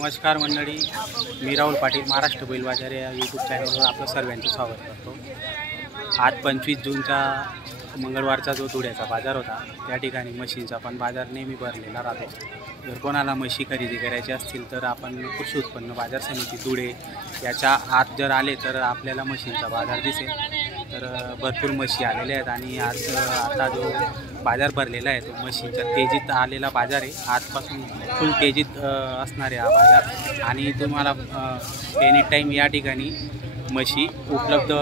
नमस्कार मंडळी, मी राहुल पाटील महाराष्ट्र बैल बाजार या यूट्यूब चॅनलवर आपलं सर्वांचं स्वागत करतो। आज 25 जूनचा मंगळवारचा जो धुळ्याचा बाजार होता त्या ठिकाणी म्हशींचा पण बाजार नेहमी भरलेला राहतो। जर कोणाला म्हशी खरेदी करायची असतील तर आपण कृषी उत्पन्न बाजार समिती धुळे याच्या आत जर आले तर आपल्याला म्हशींचा बाजार दिसेल। तर भरपूर म्हशी आलेल्या आहेत आणि आज आता जो बाजार भरलेला आहे तो म्हशींच्या तेजीत आलेला बाजार आहे। आजपासून फुल तेजीत असणार आहे हा बाजार आणि तुम्हाला एनी टाईम या ठिकाणी म्हशी उपलब्ध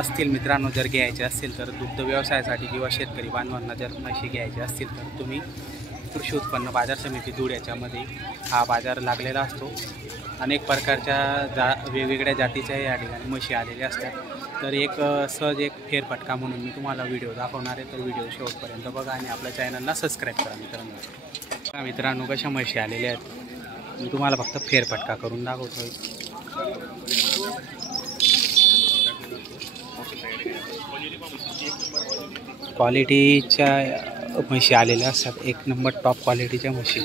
असतील। मित्रांनो, जर घ्यायचे असतील तर दुग्ध व्यवसायासाठी किंवा शेतकरी बांधवांना जर म्हशी घ्यायचे असतील तर तुम्ही कृषी उत्पन्न बाजार समिती धुळे याच्यामध्ये हा बाजार लागलेला असतो। अनेक प्रकारच्या वेगवेगळ्या जातीच्या या ठिकाणी म्हशी आलेल्या असतात। तर एक सहज एक फेरफटका म्हणून मी तुम्हाला व्हिडिओ दाखवणार आहे, तर व्हिडिओ शेवटपर्यंत बघा आणि आपल्या चॅनलला सबस्क्राईब करा। मित्रांनो कशा म्हशी आलेल्या आहेत मी तुम्हाला फक्त फेरफटका करून दाखवतोय। क्वालिटीच्या म्हशी आलेल्या असतात, एक नंबर टॉप क्वालिटीच्या म्हशी।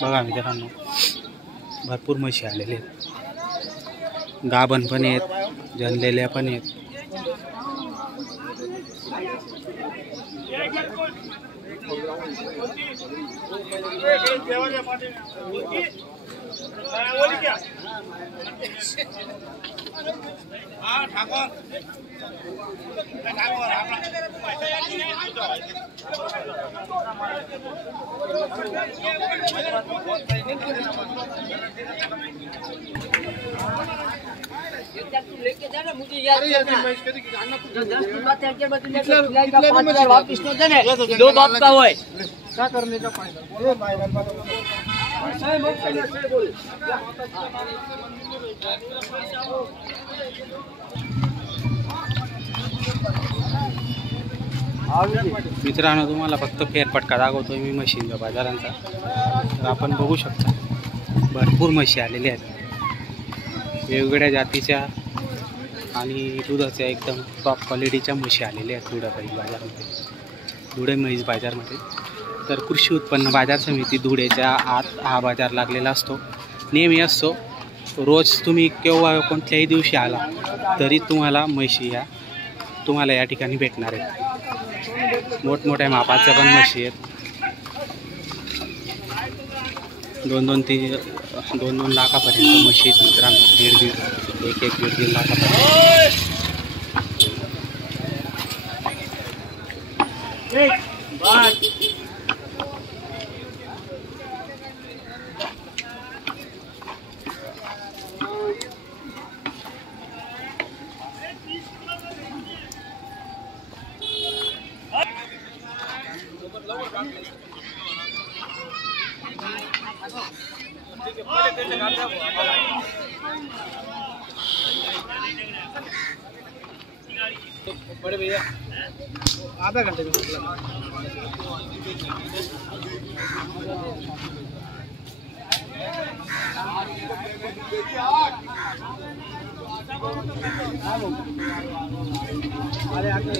बघा मित्रांनो भरपूर म्हशी आलेले आहेत, गाभण पण आहेत, जनलेल्या पण आहेत। लेके जाना मुझे याद वापिस तो देने दो बाप का हुआ क्या करने का फायदा मित्रांनो तुम्हाला फक्त फेरफटका दाखवतोय मी म्हशींच्या बाजारांचा। तर आपण बघू शकता भरपूर म्हशी आलेल्या आहेत, वेगवेगळ्या जातीच्या आणि दुधाच्या एकदम टॉप क्वालिटीच्या म्हशी आलेल्या आहेत धुळे म्हैस बाजारमध्ये, धुळे म्हैस बाजारमध्ये। तर कृषी उत्पन्न बाजार समिती धुळेच्या आत हा बाजार लागलेला असतो, नेहमी असतो। रोज तुम्ही केव्हा कोणत्याही दिवशी आला तरी तुम्हाला म्हशी या तुम्हाला या ठिकाणी भेटणार आहेत। मोठमोठ्या मापाच्या पण म्हशी आहेत, 2-2 लाखापर्यंत म्हशी आहेत मित्रांनो, 1-1.5 लाखापर्यंत। बड़े भैया आधा घंटे में अरे आगे